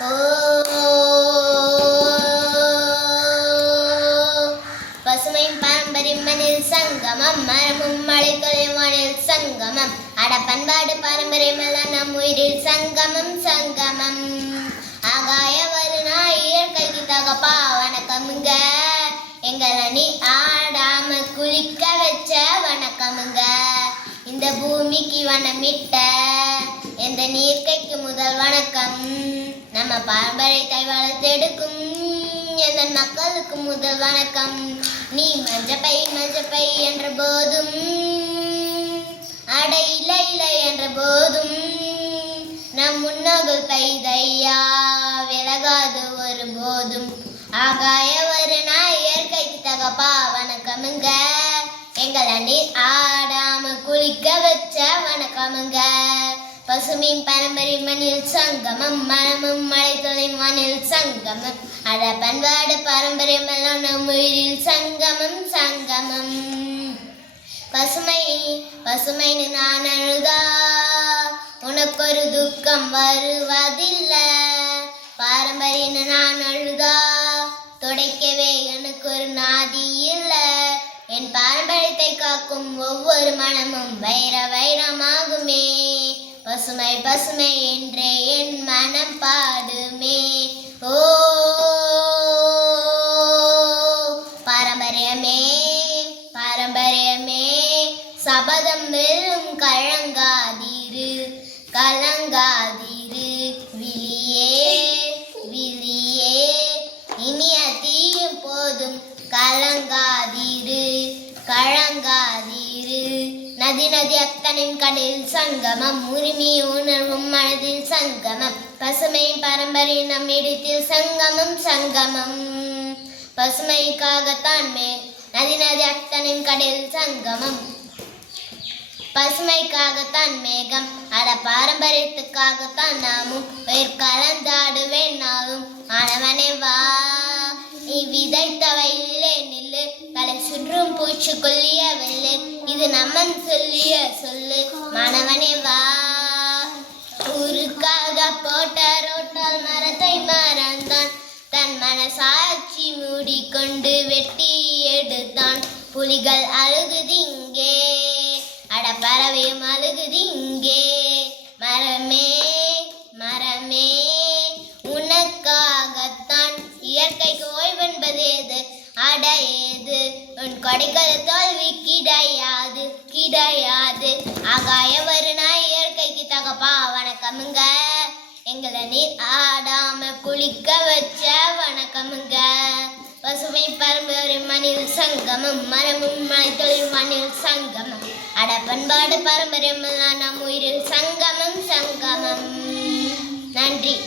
ஓ. பசுமையும் பாரம்பரியம் மண்ணில் சங்கமம் மரமும் மழை தொலைவானில் சங்கமம். அட பண்பாடு பாரம்பரியம் எல்லாம் நம் உயிரில் சங்கமம் சங்கமம். ஆகாய வருநாய் இயற்கைக்கு தகப்பா வணக்கமுங்க. எங்களை நீ ஆடாம குளிக்க வச்ச வணக்கமுங்க. இந்த பூமிக்கு வனமிட்ட எந்த நீர்க்கைக்கு முதல் வணக்கம்? நம்ம பாரம்பரியத்தை வளர்த்தெடுக்கும் எந்த மக்களுக்கு முதல் வணக்கம். நீ மஞ்சப்பை மஞ்சப்பை என்ற போதும். அட இல்லை இல்லை என்ற போதும். நம் முன்னோர்கள் பைதையா விலகாது ஒரு போதும். ஆகாய ஒரு நாய் இயற்கைக்கு தகப்பா வணக்கமுங்க. எங்களை நீர் ஆடாம குளிக்க வச்ச வணக்கமுங்க. பசுமையும் பாரம்பரியம் மண்ணில் சங்கமம் மரமும் மழை தொலைவானில் சங்கமம். அட பண்பாடு பாரம்பரியம் எல்லாம் நம் உயிரில் சங்கமம் சங்கமம். பசுமை பசுமைன்னு நான் அழுதா? உனக்கொரு துக்கம் வருவதில்லை. பாரம்பரியன்னு நான் அழுதா? துடைக்கவே எனக்கு ஒரு நாதி இல்லை. என் பாரம்பரியத்தை காக்கும் ஒவ்வொரு மனமும் வைர வைரமா? பசுமை பசுமை என்றே என் மனம் பாடுமே. ஓ பாரம்பரியமே பாரம்பரியமே. சபதம் வெறும் கழங்காதிரு கலங்காதிரு. விழியே விழியே இனிய தீயும் போதும். கலங்காதிரு கழங்காதிரு நதி நதி அத்தனின் கடலில் சங்கமம். உரிமை உணர்வும் மனதில் சங்கமம். பசுமை பரம்பரை நம் இடத்தில் சங்கமம் சங்கமம். பசுமைக்காகத்தான் மே. நதி நதி அத்தனின் கடலில் சங்கமம். பசுமைக்காகத்தான் மேகம். அட பாரம்பரியத்துக்காகத்தான் நாமும். உயிர் கலந்தாடுவேன் நாளும் ஆனவனே வா. நீ விதைத்தவை இல்லை நில்லு. தலை சுற்றும் பூச்சி கொல்லியவில்லை இது நம்மன் சொல்லிய சொல்லு. மாணவனே வா. ஊருக்காக போட்ட ரோட்டால் மரத்தை மறந்தான். தன் மனசாட்சி மூடிக்கொண்டு வெட்டி எடுத்தான். புலிகள் அழுகுது இங்கே. அட பறவையும் அழுகுது இங்கே. மரமே மரமே உனக்காகத்தான். இயற்கைக்கு ஓய்வென்பது எது? அட ஏது உன் கொடைகள் தோல்வி ஆகாய ஒரு இயற்கைக்கு தகப்பா வணக்கமுங்க. எங்களை நீர் ஆடாம குளிக்க வச்ச வணக்கமுங்க. பசுமை பரம்பரை மணில் சங்கமம் மரமும் மலை தொழில் சங்கமம். அட பண்பாடு பாரம்பரியம் நம் உயிரில் சங்கமம் சங்கமம். நன்றி.